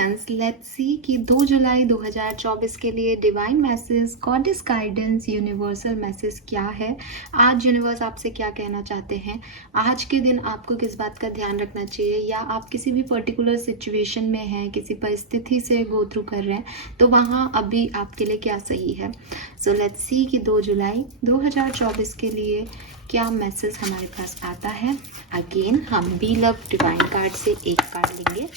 Aquarians, let's see कि 2 जुलाई 2024 के लिए divine message, goddess guidance, universal message क्या है। आज यूनिवर्स आपसे क्या कहना चाहते हैं, आज के दिन आपको किस बात का ध्यान रखना चाहिए, या आप किसी भी पर्टिकुलर सिचुएशन में हैं, किसी परिस्थिति से गो थ्रू कर रहे हैं, तो वहाँ अभी आपके लिए क्या सही है। सो लेट्स सी कि 2 जुलाई 2024 के लिए क्या मैसेज हमारे पास आता है। अगेन हम बी लव डिवाइन कार्ड से एक कार्ड लेंगे।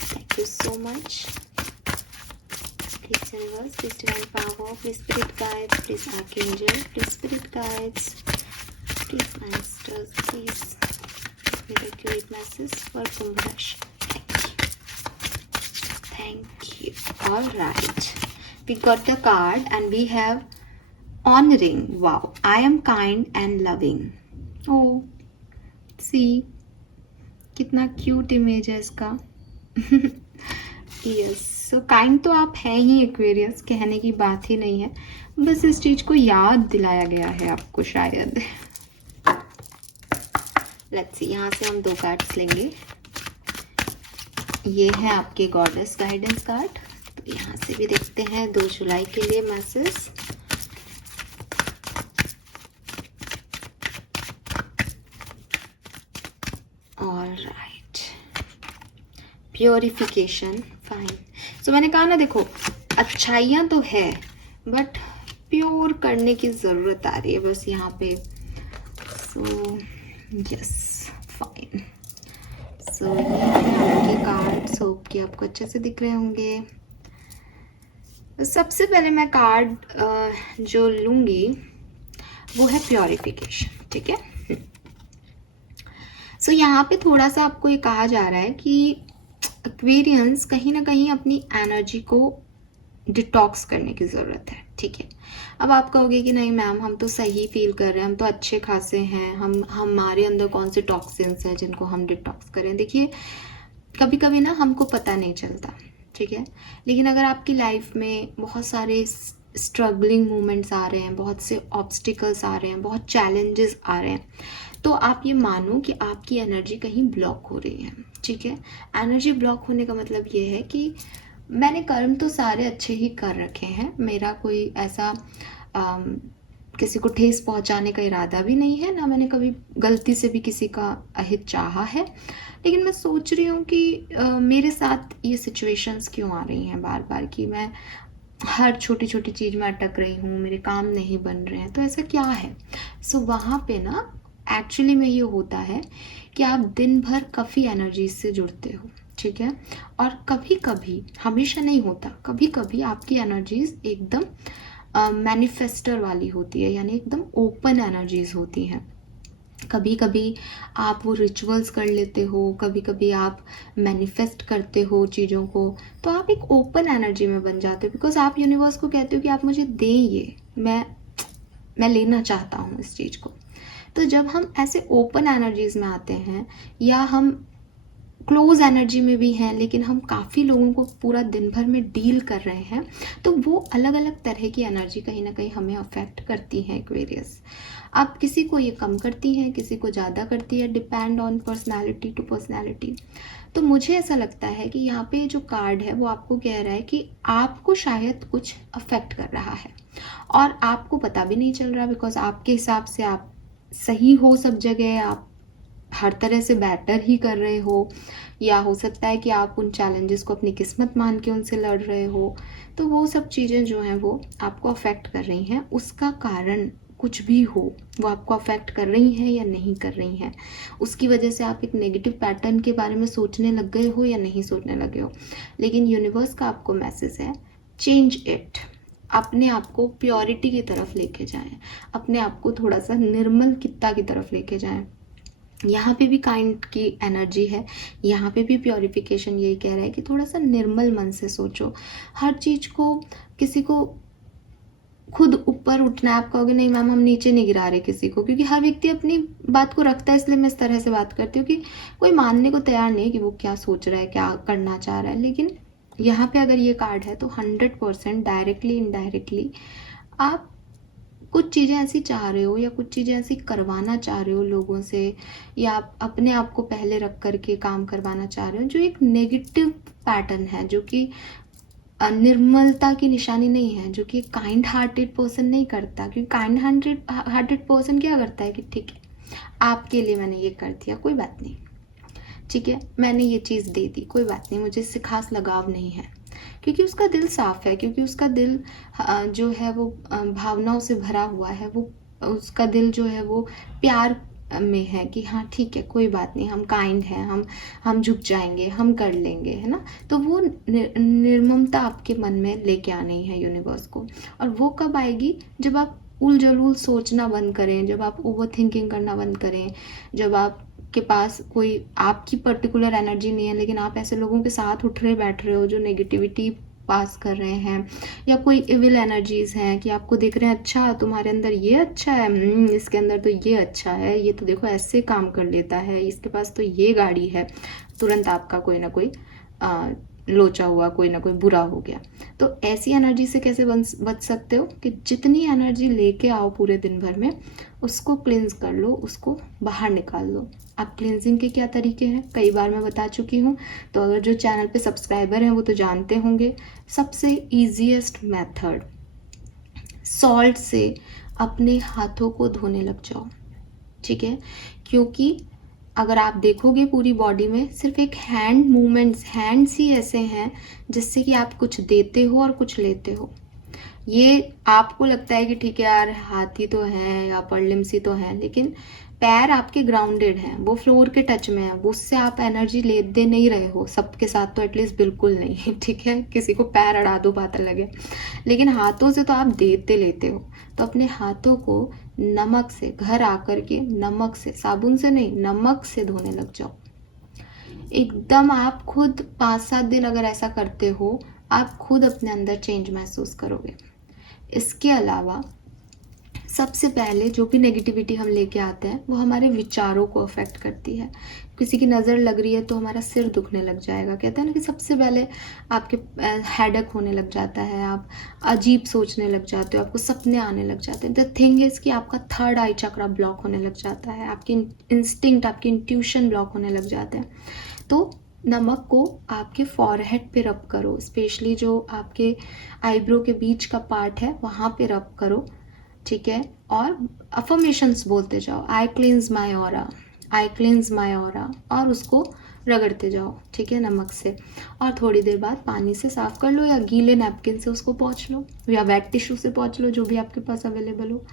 Thank you so much. Please universe, please divine power, please spirit guides, please archangel, please spirit guides, please masters, please give me the accurate message for Kumbh Rashi. Thank you. All right, we got the card and we have honoring. Wow, I am kind and loving. Oh, see, कितना cute image है इसका। Yes, so kind तो आप हैं ही Aquarius, कहने की बात ही नहीं है, बस इस चीज को याद दिलाया गया है आपको शायद। लेट्स सी, यहाँ से हम 2 कार्ड्स लेंगे। ये है आपके गॉडेस गाइडेंस कार्ड, तो यहाँ से भी देखते हैं 2 जुलाई के लिए मैसेज। Purification, fine. सो मैंने कहा ना, देखो अच्छाइयाँ तो है बट प्योर करने की ज़रूरत आ रही है बस यहाँ पे। So yes, fine. सो ये है आपके कार्ड्स, होप कि आपको अच्छे से दिख रहे होंगे। सबसे पहले मैं कार्ड जो लूँगी वो है प्योरिफिकेशन, ठीक है। सो यहाँ पे थोड़ा सा आपको ये कहा जा रहा है कि एक्वेरियंस कहीं ना कहीं अपनी एनर्जी को डिटॉक्स करने की ज़रूरत है, ठीक है। अब आप कहोगे कि नहीं मैम, हम तो सही फील कर रहे हैं, हम तो अच्छे खासे हैं, हमारे अंदर कौन से टॉक्सिन्स हैं जिनको हम डिटॉक्स करें। देखिए, कभी कभी ना हमको पता नहीं चलता, ठीक है, लेकिन अगर आपकी लाइफ में बहुत सारे स्ट्रगलिंग मोमेंट्स आ रहे हैं, बहुत से ऑब्स्टिकल्स आ रहे हैं, बहुत चैलेंजेस आ रहे हैं, तो आप ये मानो कि आपकी एनर्जी कहीं ब्लॉक हो रही है, ठीक है। एनर्जी ब्लॉक होने का मतलब ये है कि मैंने कर्म तो सारे अच्छे ही कर रखे हैं, मेरा कोई ऐसा किसी को ठेस पहुंचाने का इरादा भी नहीं है, ना मैंने कभी गलती से भी किसी का अहित चाहा है, लेकिन मैं सोच रही हूँ कि मेरे साथ ये सिचुएशंस क्यों आ रही हैं बार बार, कि मैं हर छोटी छोटी चीज़ में अटक रही हूँ, मेरे काम नहीं बन रहे हैं, तो ऐसा क्या है। सो वहाँ पे ना एक्चुअली में ये होता है कि आप दिन भर काफ़ी एनर्जी से जुड़ते हो, ठीक है, और कभी कभी, हमेशा नहीं होता, कभी कभी आपकी एनर्जीज एकदम मैनिफेस्टर वाली होती है, यानी एकदम ओपन एनर्जीज होती हैं। कभी कभी आप वो रिचुअल्स कर लेते हो, कभी कभी आप मैनिफेस्ट करते हो चीज़ों को, तो आप एक ओपन एनर्जी में बन जाते हो, बिकॉज आप यूनिवर्स को कहते हो कि आप मुझे दें, ये मैं लेना चाहता हूँ इस चीज़ को। तो जब हम ऐसे ओपन एनर्जीज में आते हैं, या हम क्लोज एनर्जी में भी हैं लेकिन हम काफ़ी लोगों को पूरा दिन भर में डील कर रहे हैं, तो वो अलग अलग तरह की एनर्जी कहीं ना कहीं हमें अफेक्ट करती है एक्वेरियस। आप किसी को ये कम करती हैं, किसी को ज़्यादा करती है, depend on personality to personality. तो मुझे ऐसा लगता है कि यहाँ पे जो कार्ड है वो आपको कह रहा है कि आपको शायद कुछ अफेक्ट कर रहा है और आपको पता भी नहीं चल रहा, बिकॉज आपके हिसाब से आप सही हो सब जगह, आप हर तरह से बेटर ही कर रहे हो, या हो सकता है कि आप उन चैलेंजेस को अपनी किस्मत मान के उनसे लड़ रहे हो। तो वो सब चीज़ें जो हैं वो आपको अफेक्ट कर रही हैं, उसका कारण कुछ भी हो, वो आपको अफेक्ट कर रही हैं या नहीं कर रही हैं, उसकी वजह से आप एक नेगेटिव पैटर्न के बारे में सोचने लग गए हो या नहीं सोचने लगे हो। लेकिन यूनिवर्स का आपको मैसेज है, चेंज इट। अपने आप को प्योरिटी की तरफ लेके जाएं, अपने आप को थोड़ा सा निर्मलता की तरफ लेके जाएं। यहाँ पे भी काइंड की एनर्जी है, यहाँ पे भी प्योरिफिकेशन यही कह रहा है कि थोड़ा सा निर्मल मन से सोचो। हर चीज़ को, किसी को खुद ऊपर उठना है, आप कहोगे नहीं मैम हम नीचे नहीं गिरा रहे किसी को, क्योंकि हर व्यक्ति अपनी बात को रखता है, इसलिए मैं इस तरह से बात करती हूँ कि कोई मानने को तैयार नहीं है कि वो क्या सोच रहा है, क्या करना चाह रहा है। लेकिन यहाँ पे अगर ये कार्ड है तो 100% डायरेक्टली इनडायरेक्टली आप कुछ चीज़ें ऐसी चाह रहे हो या कुछ चीज़ें ऐसी करवाना चाह रहे हो लोगों से, या आप अपने आप को पहले रख करके काम करवाना चाह रहे हो, जो एक नेगेटिव पैटर्न है, जो कि निर्मलता की निशानी नहीं है, जो कि काइंड हार्टेड पर्सन नहीं करता। क्योंकि काइंड हार्टेड पर्सन क्या करता है कि ठीक है आपके लिए मैंने ये कर दिया, कोई बात नहीं, ठीक है मैंने ये चीज़ दे दी, कोई बात नहीं, मुझे इससे खास लगाव नहीं है। क्योंकि उसका दिल साफ है, क्योंकि उसका दिल जो है वो भावनाओं से भरा हुआ है, वो उसका दिल जो है वो प्यार में है कि हाँ ठीक है कोई बात नहीं, हम काइंड हैं, हम झुक जाएंगे, हम कर लेंगे, है ना। तो वो निर्ममता आपके मन में लेके आनी है यूनिवर्स को। और वो कब आएगी? जब आप उल सोचना बंद करें, जब आप ओवर थिंकिंग करना बंद करें, जब आप के पास कोई आपकी पर्टिकुलर एनर्जी नहीं है, लेकिन आप ऐसे लोगों के साथ उठ रहे बैठ रहे हो जो नेगेटिविटी पास कर रहे हैं, या कोई इविल एनर्जीज हैं कि आपको देख रहे हैं अच्छा तुम्हारे अंदर ये अच्छा है, इसके अंदर तो ये अच्छा है, ये तो देखो ऐसे काम कर लेता है, इसके पास तो ये गाड़ी है, तुरंत आपका कोई ना कोई लोचा हुआ, कोई ना कोई बुरा हो गया। तो ऐसी एनर्जी से कैसे बच सकते हो कि जितनी एनर्जी लेके आओ पूरे दिन भर में, उसको क्लिंज कर लो, उसको बाहर निकाल लो। अब क्लिनजिंग के क्या तरीके हैं कई बार मैं बता चुकी हूँ, तो अगर जो चैनल पे सब्सक्राइबर हैं वो तो जानते होंगे। सबसे ईजीएस्ट मेथड, सॉल्ट से अपने हाथों को धोने लग जाओ, ठीक है। क्योंकि अगर आप देखोगे पूरी बॉडी में सिर्फ एक हैंड मूवमेंट्स, हैंड्स ही ऐसे हैं जिससे कि आप कुछ देते हो और कुछ लेते हो। ये आपको लगता है कि ठीक है यार हाथ ही तो है या अपर लिम्स ही तो है, लेकिन पैर आपके ग्राउंडेड हैं, वो फ्लोर के टच में है, वो उससे आप एनर्जी ले दे नहीं रहे हो। सबके साथ तो एटलीस्ट बिल्कुल नहीं, ठीक है, किसी को पैर अड़ा दो बात अलग है, लेकिन हाथों से तो आप देते लेते हो। तो अपने हाथों को नमक से, घर आकर के नमक से, साबुन से नहीं नमक से धोने लग जाओ एकदम। आप खुद 5-7 दिन अगर ऐसा करते हो, आप खुद अपने अंदर चेंज महसूस करोगे। इसके अलावा सबसे पहले जो भी नेगेटिविटी हम लेके आते हैं वो हमारे विचारों को अफेक्ट करती है। किसी की नज़र लग रही है तो हमारा सिर दुखने लग जाएगा, कहते हैं ना कि सबसे पहले आपके हेडेक होने लग जाता है, आप अजीब सोचने लग जाते हो, आपको सपने आने लग जाते हैं। द थिंग इज़ कि आपका थर्ड आई चक्रा ब्लॉक होने लग जाता है, आपकी इंस्टिंक्ट, आपकी इंट्यूशन ब्लॉक होने लग जाते हैं। तो नमक को आपके फॉरहेड पे रब करो, स्पेशली जो आपके आईब्रो के बीच का पार्ट है वहाँ पे रब करो, ठीक है। और अफर्मेशंस बोलते जाओ, आई क्लींस माई ऑरा, आई क्लींस माई ऑरा, और उसको रगड़ते जाओ, ठीक है, नमक से। और थोड़ी देर बाद पानी से साफ कर लो, या गीले नैपकिन से उसको पोंछ लो, या वेट टिश्यू से पोंछ लो, जो भी आपके पास अवेलेबल हो।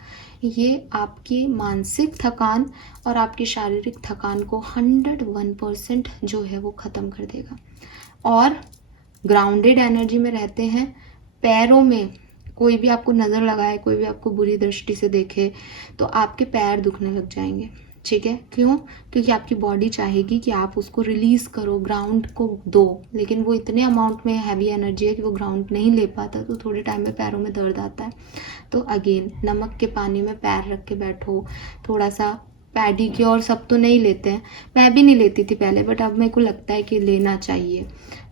ये आपकी मानसिक थकान और आपकी शारीरिक थकान को 101% जो है वो ख़त्म कर देगा। और ग्राउंडेड एनर्जी में रहते हैं, पैरों में कोई भी आपको नज़र लगाए, कोई भी आपको बुरी दृष्टि से देखे तो आपके पैर दुखने लग जाएंगे, ठीक है। क्यों? क्योंकि आपकी बॉडी चाहेगी कि आप उसको रिलीज़ करो, ग्राउंड को दो, लेकिन वो इतने अमाउंट में हैवी एनर्जी है कि वो ग्राउंड नहीं ले पाता, तो थोड़े टाइम में पैरों में दर्द आता है। तो अगेन नमक के पानी में पैर रख के बैठो, थोड़ा सा पैडिक्योर, सब तो नहीं लेते हैं, मैं भी नहीं लेती थी पहले, बट अब मेरे को लगता है कि लेना चाहिए,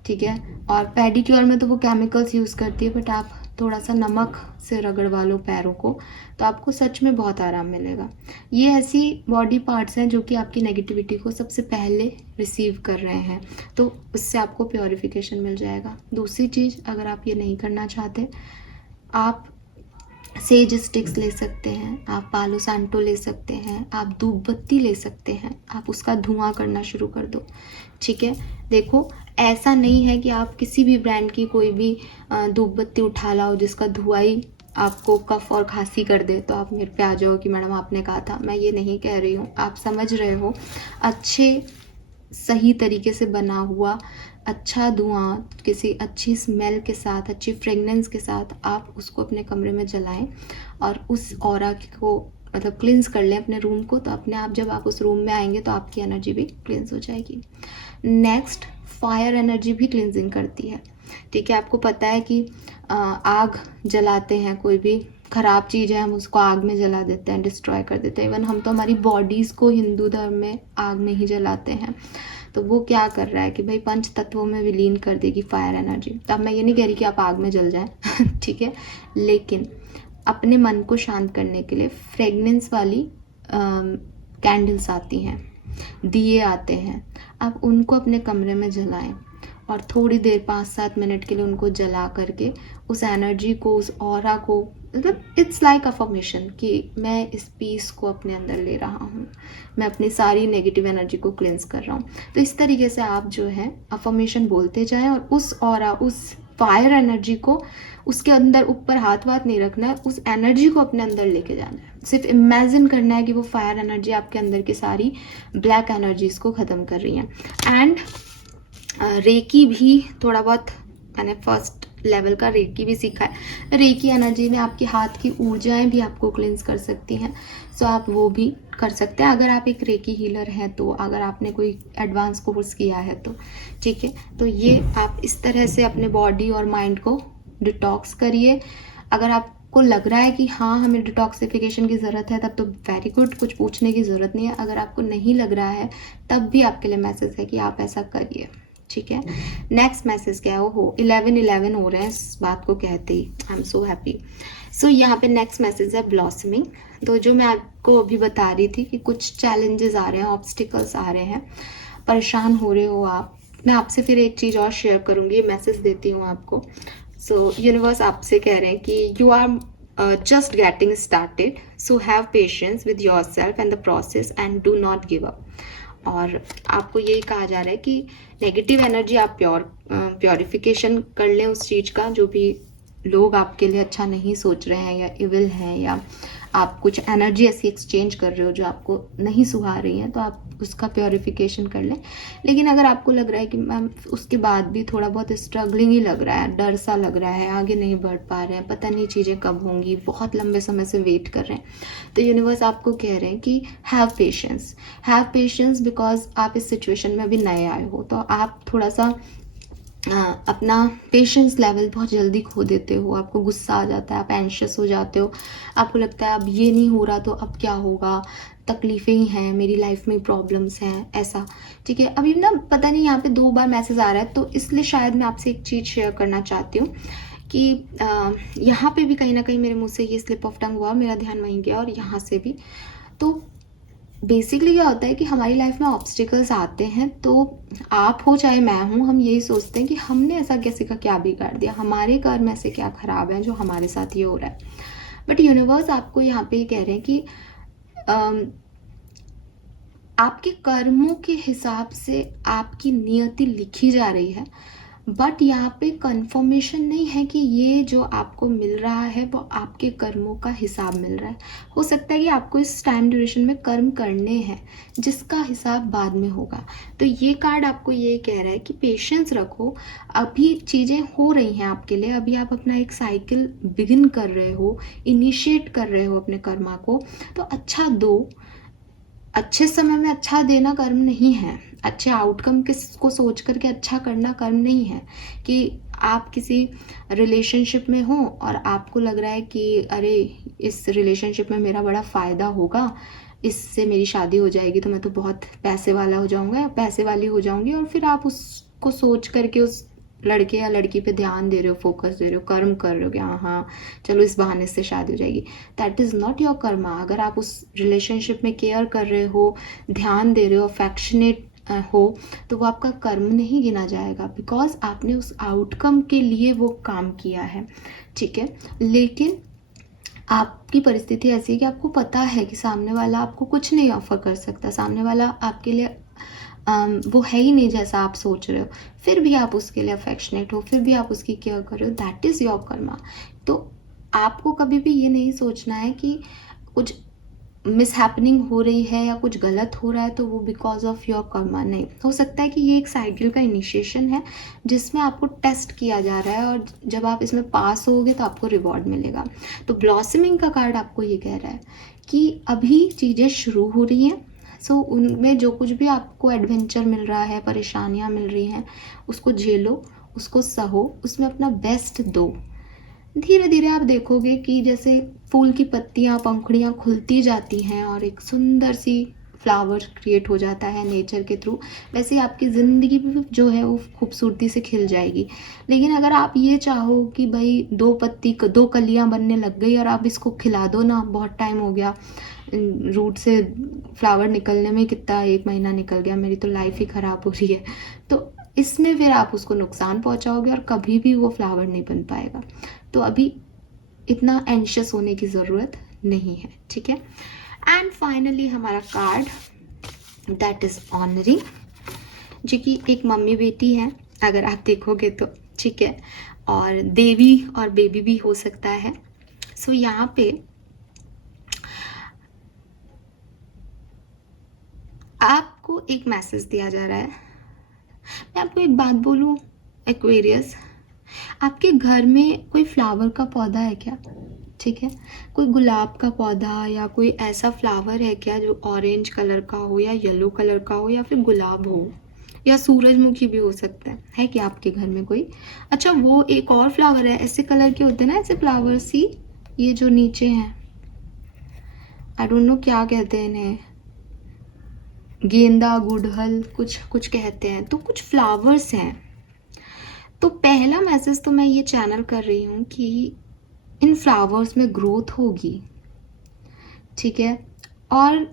ठीक है। और पैडिक्योर में तो वो केमिकल्स यूज़ करती है, बट आप थोड़ा सा नमक से रगड़वा लो पैरों को, तो आपको सच में बहुत आराम मिलेगा। ये ऐसी बॉडी पार्ट्स हैं जो कि आपकी नेगेटिविटी को सबसे पहले रिसीव कर रहे हैं, तो उससे आपको प्योरिफिकेशन मिल जाएगा। दूसरी चीज़, अगर आप ये नहीं करना चाहते, आप सेज स्टिक्स ले सकते हैं, आप पालो सांटो ले सकते हैं, आप धूप बत्ती ले सकते हैं, आप उसका धुआं करना शुरू कर दो, ठीक है। देखो ऐसा नहीं है कि आप किसी भी ब्रांड की कोई भी धूप बत्ती उठा लाओ जिसका धुआं ही आपको कफ और खांसी कर दे तो आप मेरे पे आ जाओ कि मैडम आपने कहा था। मैं ये नहीं कह रही हूँ, आप समझ रहे हो। अच्छे सही तरीके से बना हुआ अच्छा धुआं किसी अच्छी स्मेल के साथ, अच्छी फ्रेगनेंस के साथ आप उसको अपने कमरे में जलाएं और उस ऑरा को मतलब क्लिंस कर लें अपने रूम को, तो अपने आप जब आप उस रूम में आएंगे तो आपकी एनर्जी भी क्लिंस हो जाएगी। नेक्स्ट, फायर एनर्जी भी क्लिंजिंग करती है, ठीक है। आपको पता है कि आग जलाते हैं, कोई भी ख़राब चीज़ है हम उसको आग में जला देते हैं, डिस्ट्रॉय कर देते हैं। इवन हम तो हमारी बॉडीज़ को हिंदू धर्म में आग में ही जलाते हैं। तो वो क्या कर रहा है कि भाई पंच तत्वों में विलीन कर देगी फायर एनर्जी। तो अब मैं ये नहीं कह रही कि आप आग में जल जाएं ठीक है, लेकिन अपने मन को शांत करने के लिए फ्रेगनेंस वाली कैंडल्स आती हैं, दिए आते हैं, आप उनको अपने कमरे में जलाएं और थोड़ी देर 5-7 मिनट के लिए उनको जला करके उस एनर्जी को, उस ऑरा को, मतलब इट्स लाइक अफर्मेशन कि मैं इस पीस को अपने अंदर ले रहा हूँ, मैं अपनी सारी नेगेटिव एनर्जी को क्लेंस कर रहा हूँ। तो इस तरीके से आप जो है अफर्मेशन बोलते जाएं और उस ऑरा, उस फायर एनर्जी को, उसके अंदर ऊपर हाथ वाथ नहीं रखना है, उस एनर्जी को अपने अंदर लेके जाना है। सिर्फ इमेजिन करना है कि वो फायर एनर्जी आपके अंदर की सारी ब्लैक एनर्जीज को ख़त्म कर रही है। एंड रेकी भी थोड़ा बहुत मैंने फर्स्ट लेवल का रेकी भी सीखा है। रेकी एनर्जी में आपके हाथ की ऊर्जाएं भी आपको क्लेंस कर सकती हैं, सो आप वो भी कर सकते हैं अगर आप एक रेकी हीलर हैं तो, अगर आपने कोई एडवांस कोर्स किया है तो, ठीक है। तो ये आप इस तरह से अपने बॉडी और माइंड को डिटॉक्स करिए। अगर आपको लग रहा है कि हाँ हमें डिटॉक्सिफिकेशन की ज़रूरत है तब तो वेरी गुड, कुछ पूछने की ज़रूरत नहीं है। अगर आपको नहीं लग रहा है तब भी आपके लिए मैसेज है कि आप ऐसा करिए, ठीक है। नेक्स्ट मैसेज क्या है, वो 11-11 हो रहे हैं इस बात को कहते ही, आई एम सो हैप्पी। सो यहाँ पे नेक्स्ट मैसेज है ब्लॉसमिंग। तो जो मैं आपको अभी बता रही थी कि कुछ चैलेंजेस आ रहे हैं, ऑब्स्टिकल्स आ रहे हैं, परेशान हो रहे हो आप, मैं आपसे फिर एक चीज़ और शेयर करूँगी, मैसेज देती हूँ आपको। सो यूनिवर्स आपसे कह रहे हैं कि you are just getting started, so have patience with yourself and the process and do not give up। और आपको यही कहा जा रहा है कि नेगेटिव एनर्जी आप प्योरिफिकेशन कर लें उस चीज़ का, जो भी लोग आपके लिए अच्छा नहीं सोच रहे हैं या इविल हैं, या आप कुछ एनर्जी ऐसी एक्सचेंज कर रहे हो जो आपको नहीं सुहा रही है, तो आप उसका प्योरिफिकेशन कर लें। लेकिन अगर आपको लग रहा है कि मैम उसके बाद भी थोड़ा बहुत स्ट्रगलिंग ही लग रहा है, डर सा लग रहा है, आगे नहीं बढ़ पा रहे हैं, पता नहीं चीज़ें कब होंगी, बहुत लंबे समय से वेट कर रहे हैं, तो यूनिवर्स आपको कह रहे हैं कि हैव पेशेंस बिकॉज आप इस सिचुएशन में अभी नए आए हो। तो आप थोड़ा सा अपना पेशेंस लेवल बहुत जल्दी खो देते हो, आपको गुस्सा आ जाता है, आप एंशियस हो जाते हो, आपको लगता है अब ये नहीं हो रहा तो अब क्या होगा, तकलीफ़ें ही हैं, मेरी लाइफ में प्रॉब्लम्स हैं, ऐसा, ठीक है। अभी ना पता नहीं यहाँ पे 2 बार मैसेज आ रहा है, तो इसलिए शायद मैं आपसे एक चीज़ शेयर करना चाहती हूँ कि यहाँ पे भी कहीं ना कहीं मेरे मुँह से ये स्लिप ऑफ टंग हुआ, मेरा ध्यान वहीं गया, और यहाँ से भी। तो बेसिकली क्या होता है कि हमारी लाइफ में ऑब्स्टिकल्स आते हैं, तो आप हो चाहे मैं हूँ, हम यही सोचते हैं कि हमने ऐसा किसी का क्या बिगाड़ दिया, हमारे कर्म ऐसे क्या खराब है जो हमारे साथ ये हो रहा है। बट यूनिवर्स आपको यहाँ पे कह रहे हैं कि आपके कर्मों के हिसाब से आपकी नियति लिखी जा रही है, बट यहाँ पे कंफर्मेशन नहीं है कि ये जो आपको मिल रहा है वो आपके कर्मों का हिसाब मिल रहा है। हो सकता है कि आपको इस टाइम ड्यूरेशन में कर्म करने हैं जिसका हिसाब बाद में होगा। तो ये कार्ड आपको ये कह रहा है कि पेशेंस रखो, अभी चीज़ें हो रही हैं आपके लिए, अभी आप अपना एक साइकिल बिगिन कर रहे हो, इनिशिएट कर रहे हो अपने कर्मा को, तो अच्छा दो। अच्छे समय में अच्छा देना कर्म नहीं है, अच्छे आउटकम को सोच करके अच्छा करना कर्म नहीं है। कि आप किसी रिलेशनशिप में हो और आपको लग रहा है कि अरे इस रिलेशनशिप में मेरा बड़ा फ़ायदा होगा, इससे मेरी शादी हो जाएगी तो मैं तो बहुत पैसे वाला हो जाऊंगा या पैसे वाली हो जाऊंगी, और फिर आप उसको सोच करके उस लड़के या लड़की पे ध्यान दे रहे हो, फोकस दे रहे हो, कर्म कर रहे हो कि हाँ चलो इस बहाने से शादी हो जाएगी। That is not your Karma. अगर आप उस रिलेशनशिप में केयर कर रहे हो, ध्यान दे रहे हो, अफेक्शनेट हो, तो वो आपका कर्म नहीं गिना जाएगा, बिकॉज आपने उस आउटकम के लिए वो काम किया है, ठीक है। लेकिन आपकी परिस्थिति ऐसी है कि आपको पता है कि सामने वाला आपको कुछ नहीं ऑफर कर सकता, सामने वाला आपके लिए वो है ही नहीं जैसा आप सोच रहे हो, फिर भी आप उसके लिए अफेक्शनेट हो, फिर भी आप उसकी केयर कर रहे हो, दैट इज़ योर कर्मा। तो आपको कभी भी ये नहीं सोचना है कि कुछ मिसहैपनिंग हो रही है या कुछ गलत हो रहा है तो वो बिकॉज ऑफ योर कर्मा नहीं। हो सकता है कि ये एक साइकिल का इनिशिएशन है जिसमें आपको टेस्ट किया जा रहा है, और जब आप इसमें पास होगे तो आपको रिवॉर्ड मिलेगा। तो ब्लॉसमिंग का कार्ड आपको ये कह रहा है कि अभी चीज़ें शुरू हो रही हैं, सो उनमें जो कुछ भी आपको एडवेंचर मिल रहा है, परेशानियाँ मिल रही हैं, उसको झेलो, उसको सहो, उसमें अपना बेस्ट दो। धीरे धीरे आप देखोगे कि जैसे फूल की पत्तियाँ, पंखुड़ियाँ खुलती जाती हैं और एक सुंदर सी फ्लावर क्रिएट हो जाता है नेचर के थ्रू, वैसे आपकी ज़िंदगी भी जो है वो खूबसूरती से खिल जाएगी। लेकिन अगर आप ये चाहो कि भाई 2 कलियां बनने लग गई और आप इसको खिला दो ना, बहुत टाइम हो गया, रूट से फ्लावर निकलने में कितना 1 महीना निकल गया, मेरी तो लाइफ ही ख़राब हो रही है, तो इसमें फिर आप उसको नुकसान पहुंचाओगे और कभी भी वो फ्लावर नहीं बन पाएगा। तो अभी इतना एंशियस होने की ज़रूरत नहीं है, ठीक है। एंड फाइनली हमारा कार्ड दैट इज़ ऑनरिंग, जो कि एक मम्मी बेटी है अगर आप देखोगे तो, ठीक है, और देवी और बेबी भी हो सकता है। सो यहाँ पे आपको एक मैसेज दिया जा रहा है। मैं आपको एक बात बोलूँ एक्वेरियस, आपके घर में कोई फ्लावर का पौधा है क्या? ठीक है, कोई गुलाब का पौधा या कोई ऐसा फ्लावर है क्या जो ऑरेंज कलर का हो या येलो कलर का हो या फिर गुलाब हो या सूरजमुखी भी हो सकता है क्या आपके घर में कोई? अच्छा, वो एक और फ्लावर है, ऐसे कलर के होते हैं ना, ऐसे फ्लावर सी, ये जो नीचे हैं, आई डोंट नो क्या कहते हैं इन्हें, गेंदा, गुड़हल, कुछ कुछ कहते हैं, तो कुछ फ्लावर्स हैं। तो पहला मैसेज तो मैं ये चैनल कर रही हूँ कि इन फ्लावर्स में ग्रोथ होगी, ठीक है, और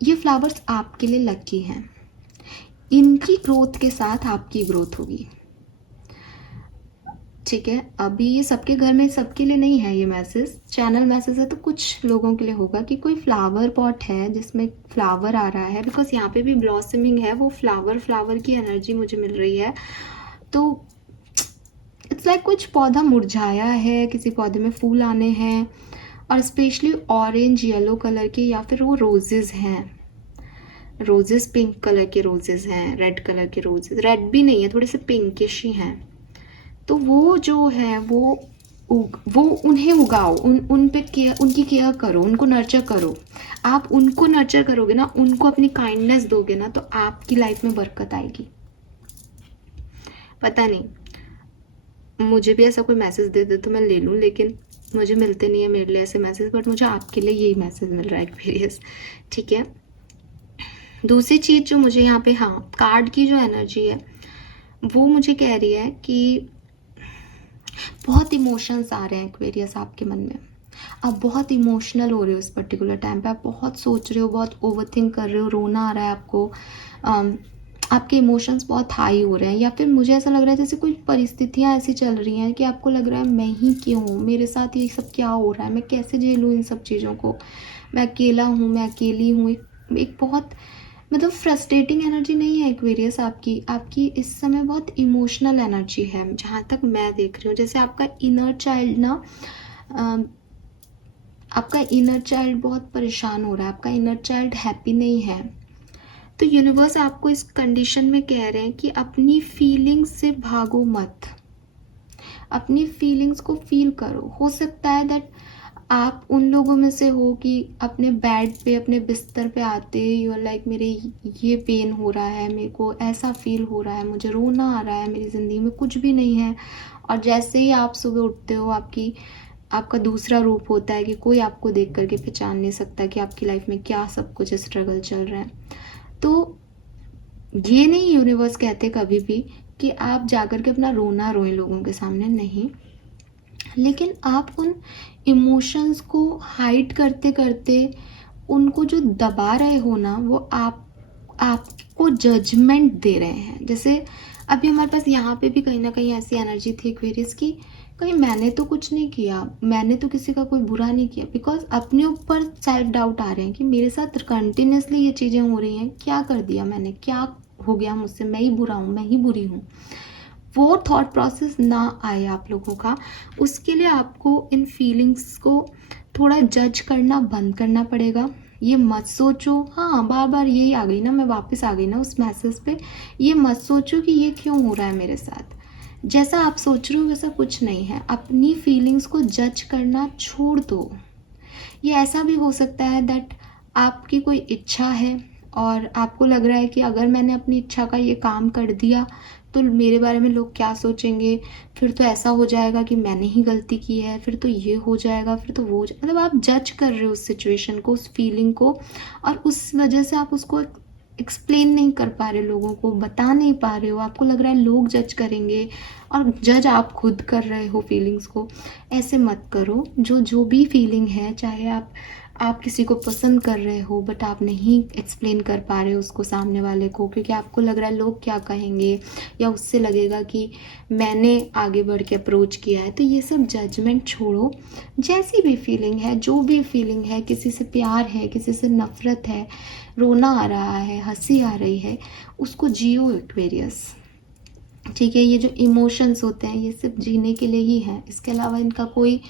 ये फ्लावर्स आपके लिए लकी हैं, इनकी ग्रोथ के साथ आपकी ग्रोथ होगी, ठीक है। अभी ये सबके घर में सबके लिए नहीं है, ये मैसेज चैनल मैसेज है, तो कुछ लोगों के लिए होगा कि कोई फ्लावर पॉट है जिसमें फ्लावर आ रहा है, बिकॉज यहाँ पे भी ब्लॉसमिंग है, वो फ्लावर की एनर्जी मुझे मिल रही है। तो इट्स लाइक कुछ पौधा मुरझाया है, किसी पौधे में फूल आने हैं, और स्पेशली ऑरेंज येलो कलर के, या फिर वो रोजेज़ हैं, रोजेज़ पिंक कलर के रोजेज़ हैं, रेड कलर के रोजेज़, रेड भी नहीं है, थोड़े से पिंकिश ही हैं। तो वो जो है वो उन्हें उगाओ, उन पे उनकी केयर करो, उनको नर्चर करो। आप उनको नर्चर करोगे ना, उनको अपनी काइंडनेस दोगे ना, तो आपकी लाइफ में बरकत आएगी। पता नहीं, मुझे भी ऐसा कोई मैसेज दे दे तो मैं ले लूँ, लेकिन मुझे मिलते नहीं है मेरे लिए ऐसे मैसेज, बट मुझे आपके लिए यही मैसेज मिल रहा है एक्वेरियस, ठीक है। दूसरी चीज़ जो मुझे यहाँ पे, हाँ, कार्ड की जो एनर्जी है वो मुझे कह रही है कि बहुत इमोशंस आ रहे हैं एक्वेरियस आपके मन में, आप बहुत इमोशनल हो रहे हो इस पर्टिकुलर टाइम पे, आप बहुत सोच रहे हो, बहुत ओवरथिंक कर रहे हो, रोना आ रहा है आपको, आपके इमोशंस बहुत हाई हो रहे हैं, या फिर मुझे ऐसा लग रहा है जैसे कोई परिस्थितियाँ ऐसी चल रही हैं कि आपको लग रहा है मैं ही क्यों हूँ, मेरे साथ ये सब क्या हो रहा है, मैं कैसे झेलूँ इन सब चीज़ों को, मैं अकेला हूँ, मैं अकेली हूँ। एक बहुत मतलब फ्रस्ट्रेटिंग एनर्जी नहीं है एक्वेरियस आपकी इस समय बहुत इमोशनल एनर्जी है, जहाँ तक मैं देख रही हूँ। जैसे आपका इनर चाइल्ड ना, आपका इनर चाइल्ड बहुत परेशान हो रहा है, आपका इनर चाइल्ड हैप्पी नहीं है। तो यूनिवर्स आपको इस कंडीशन में कह रहे हैं कि अपनी फीलिंग्स से भागो मत, अपनी फीलिंग्स को फील करो। हो सकता है दैट आप उन लोगों में से हो कि अपने बेड पे, अपने बिस्तर पे आते यू आर लाइक मेरे ये पेन हो रहा है, मेरे को ऐसा फील हो रहा है, मुझे रोना आ रहा है, मेरी ज़िंदगी में कुछ भी नहीं है, और जैसे ही आप सुबह उठते हो आपका दूसरा रूप होता है कि कोई आपको देख करके पहचान नहीं सकता कि आपकी लाइफ में क्या सब कुछ स्ट्रगल चल रहा है। तो ये नहीं यूनिवर्स कहते कभी भी कि आप जाकर के अपना रोना रोएं लोगों के सामने, नहीं, लेकिन आप उन इमोशंस को हाइड करते करते उनको जो दबा रहे हो ना, वो आपको जजमेंट दे रहे हैं। जैसे अभी हमारे पास यहाँ पे भी कहीं ना कहीं ऐसी एनर्जी थी एक्वेरियस की, कहीं मैंने तो कुछ नहीं किया, मैंने तो किसी का कोई बुरा नहीं किया, बिकॉज अपने ऊपर सेल्फ डाउट आ रहे हैं कि मेरे साथ कंटिन्यूसली ये चीज़ें हो रही हैं, क्या कर दिया मैंने, क्या हो गया मुझसे, मैं ही बुरा हूँ, मैं ही बुरी हूँ। वो थॉट प्रोसेस ना आए आप लोगों का, उसके लिए आपको इन फीलिंग्स को थोड़ा जज करना बंद करना पड़ेगा। ये मत सोचो, हाँ बार बार यही आ गई ना, मैं वापस आ गई ना उस मैसेज पे, ये मत सोचो कि ये क्यों हो रहा है मेरे साथ, जैसा आप सोच रहे हो वैसा कुछ नहीं है। अपनी फीलिंग्स को जज करना छोड़ दो। ये ऐसा भी हो सकता है दैट आपकी कोई इच्छा है और आपको लग रहा है कि अगर मैंने अपनी इच्छा का ये काम कर दिया तो मेरे बारे में लोग क्या सोचेंगे, फिर तो ऐसा हो जाएगा कि मैंने ही गलती की है, फिर तो ये हो जाएगा, फिर तो वो हो मतलब आप जज कर रहे हो उस सिचुएशन को, उस फीलिंग को, और उस वजह से आप उसको एक्सप्लेन नहीं कर पा रहे, लोगों को बता नहीं पा रहे हो, आपको लग रहा है लोग जज करेंगे, और जज आप खुद कर रहे हो फीलिंग्स को। ऐसे मत करो। जो भी फीलिंग है, चाहे आप किसी को पसंद कर रहे हो बट आप नहीं एक्सप्लेन कर पा रहे हो उसको सामने वाले को, क्योंकि आपको लग रहा है लोग क्या कहेंगे, या उससे लगेगा कि मैंने आगे बढ़ के अप्रोच किया है, तो ये सब जजमेंट छोड़ो। जैसी भी फीलिंग है, जो भी फीलिंग है, किसी से प्यार है, किसी से नफ़रत है, रोना आ रहा है, हंसी आ रही है, उसको जियो एक्वेरियस। ठीक है, ये जो इमोशंस होते हैं ये सिर्फ जीने के लिए ही हैं, इसके अलावा इनका कोई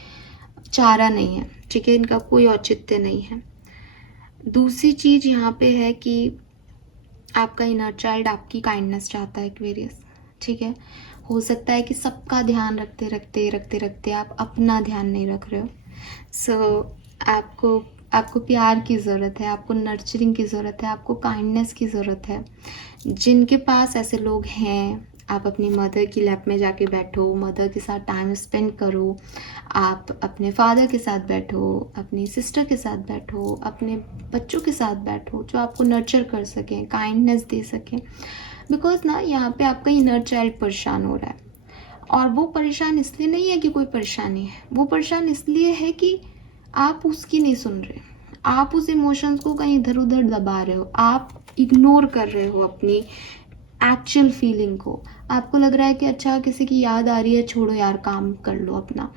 चारा नहीं है। ठीक है, इनका कोई औचित्य नहीं है। दूसरी चीज़ यहाँ पे है कि आपका इनर चाइल्ड आपकी काइंडनेस चाहता है एक्वेरियस। ठीक है, हो सकता है कि सबका ध्यान रखते रखते रखते रखते आप अपना ध्यान नहीं रख रहे हो। आपको प्यार की ज़रूरत है, आपको नर्चरिंग की ज़रूरत है, आपको काइंडनेस की ज़रूरत है। जिनके पास ऐसे लोग हैं, आप अपनी मदर की लैप में जाके बैठो, मदर के साथ टाइम स्पेंड करो, आप अपने फादर के साथ बैठो, अपनी सिस्टर के साथ बैठो, अपने बच्चों के साथ बैठो, जो आपको नर्चर कर सकें, काइंडनेस दे सकें। बिकॉज ना यहाँ पे आपका इनर चाइल्ड परेशान हो रहा है, और वो परेशान इसलिए नहीं है कि कोई परेशानी है, वो परेशान इसलिए है कि आप उसकी नहीं सुन रहे, आप उस इमोशंस को कहीं इधर उधर दबा रहे हो, आप इग्नोर कर रहे हो अपनी एक्चुअल फीलिंग को। आपको लग रहा है कि अच्छा किसी की याद आ रही है, छोड़ो यार काम कर लो अपना।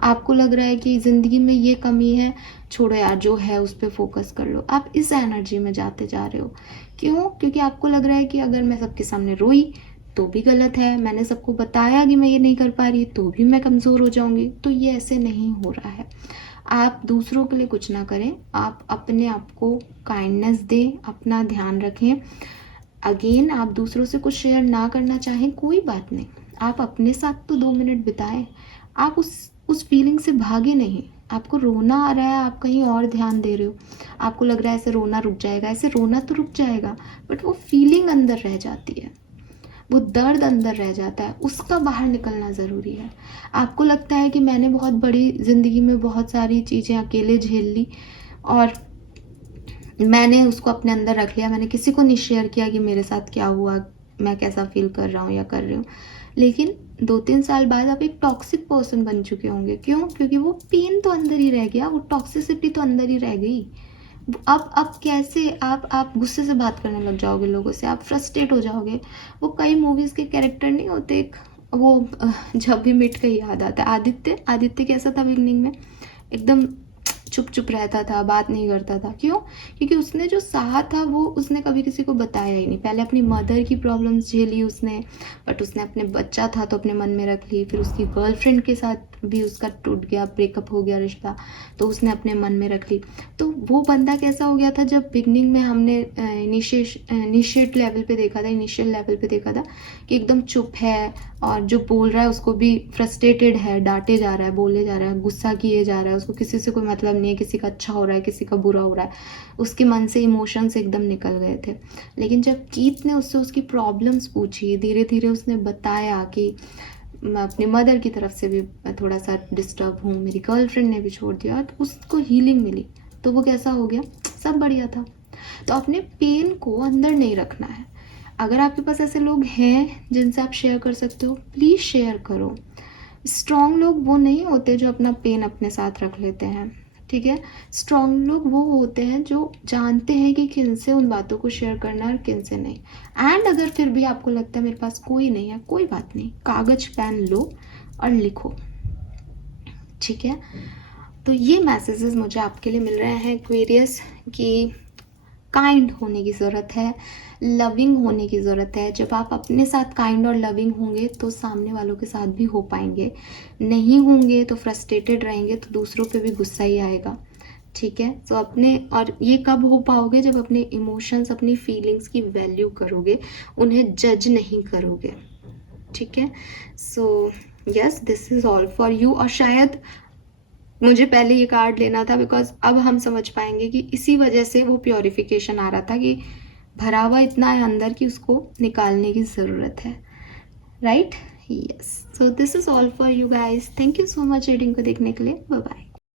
आपको लग रहा है कि ज़िंदगी में ये कमी है, छोड़ो यार जो है उस पर फोकस कर लो। आप इस एनर्जी में जाते जा रहे हो। क्यों? क्योंकि आपको लग रहा है कि अगर मैं सबके सामने रोई तो भी गलत है, मैंने सबको बताया कि मैं ये नहीं कर पा रही तो भी मैं कमज़ोर हो जाऊंगी। तो ये ऐसे नहीं हो रहा है। आप दूसरों के लिए कुछ ना करें, आप अपने आप को काइंडनेस दें, अपना ध्यान रखें। अगेन, आप दूसरों से कुछ शेयर ना करना चाहें, कोई बात नहीं, आप अपने साथ तो 2 मिनट बिताएं। आप उस फीलिंग से भागे नहीं। आपको रोना आ रहा है, आप कहीं और ध्यान दे रहे हो, आपको लग रहा है ऐसे रोना रुक जाएगा, ऐसे रोना तो रुक जाएगा, बट वो फीलिंग अंदर रह जाती है, वो दर्द अंदर रह जाता है, उसका बाहर निकलना ज़रूरी है। आपको लगता है कि मैंने बहुत बड़ी ज़िंदगी में बहुत सारी चीज़ें अकेले झेल ली, और मैंने उसको अपने अंदर रख लिया, मैंने किसी को नहीं शेयर किया कि मेरे साथ क्या हुआ, मैं कैसा फील कर रहा हूँ या कर रही हूँ। लेकिन 2-3 साल बाद आप एक टॉक्सिक पर्सन बन चुके होंगे। क्यों? क्योंकि वो पेन तो अंदर ही रह गया, वो टॉक्सिसिटी तो अंदर ही रह गई। अब कैसे आप गुस्से से बात करने लग जाओगे लोगों से, आप फ्रस्ट्रेट हो जाओगे। वो कई मूवीज़ के कैरेक्टर नहीं होते, एक वो जब भी मिट के याद आता है, आदित्य कैसा था बिगनिंग में, एकदम चुप चुप रहता था, बात नहीं करता था। क्यों? क्योंकि उसने जो सहा था वो उसने कभी किसी को बताया ही नहीं। पहले अपनी मदर की प्रॉब्लम्स झेली उसने, बट उसने अपने बच्चा था तो अपने मन में रख ली। फिर उसकी गर्लफ्रेंड के साथ भी उसका टूट गया, ब्रेकअप हो गया रिश्ता, तो उसने अपने मन में रख ली। तो वो बंदा कैसा हो गया था, जब बिगनिंग में हमने इनिशिएट लेवल पे देखा था, इनिशियल लेवल पे देखा था कि एकदम चुप है, और जो बोल रहा है उसको भी फ्रस्ट्रेटेड है, डांटे जा रहा है, बोले जा रहा है, गुस्सा किए जा रहा है, उसको किसी से कोई मतलब नहीं है, किसी का अच्छा हो रहा है, किसी का बुरा हो रहा है, उसके मन से इमोशंस एकदम निकल गए थे। लेकिन जब कीथ ने उससे उसकी प्रॉब्लम्स पूछी, धीरे धीरे उसने बताया कि मैं अपनी मदर की तरफ से भी थोड़ा सा डिस्टर्ब हूँ, मेरी गर्लफ्रेंड ने भी छोड़ दिया, तो उसको हीलिंग मिली, तो वो कैसा हो गया, सब बढ़िया था। तो अपने पेन को अंदर नहीं रखना है। अगर आपके पास ऐसे लोग हैं जिनसे आप शेयर कर सकते हो, प्लीज़ शेयर करो। स्ट्रॉन्ग लोग वो नहीं होते जो अपना पेन अपने साथ रख लेते हैं। ठीक है, स्ट्रॉन्ग लोग वो होते हैं जो जानते हैं कि किन से उन बातों को शेयर करना है और किन से नहीं। एंड अगर फिर भी आपको लगता है मेरे पास कोई नहीं है, कोई बात नहीं, कागज पेन लो और लिखो। ठीक है, तो ये मैसेजेस मुझे आपके लिए मिल रहे हैं एक्वेरियस, कि काइंड होने की ज़रूरत है, लविंग होने की ज़रूरत है। जब आप अपने साथ काइंड और लविंग होंगे तो सामने वालों के साथ भी हो पाएंगे। नहीं होंगे तो फ्रस्ट्रेटेड रहेंगे, तो दूसरों पे भी गुस्सा ही आएगा। ठीक है, तो अपने, और ये कब हो पाओगे, जब अपने इमोशंस, अपनी फीलिंग्स की वैल्यू करोगे, उन्हें जज नहीं करोगे। ठीक है, so yes, this is all for you. और शायद मुझे पहले ये कार्ड लेना था, बिकॉज अब हम समझ पाएंगे कि इसी वजह से वो प्योरिफिकेशन आ रहा था, कि भरा हुआ इतना है अंदर कि उसको निकालने की ज़रूरत है। Right. Yes, so this is all for you guys. Thank you so much reading को देखने के लिए। Bye bye.